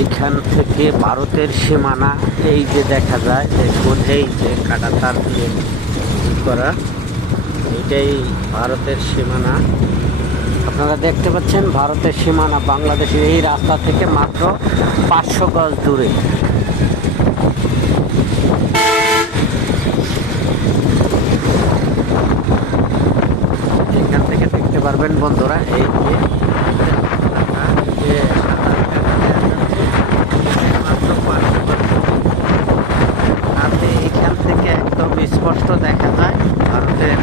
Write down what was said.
এইখান থেকে ভারতের সীমানা এই যে দেখা যায়, দেখুন এই যে কাঁটাতার দিয়ে করা, এটাই ভারতের সীমানা। আপনারা দেখতে পাচ্ছেন ভারতের সীমানা বাংলাদেশের এই রাস্তা থেকে মাত্র 500 গজ দূরে। এখান থেকে দেখতে পারবেন বন্ধুরা, এই যে মাত্র 500 গজ। আপনি এখান থেকে একদম স্পষ্ট দেখা যায় ভারতের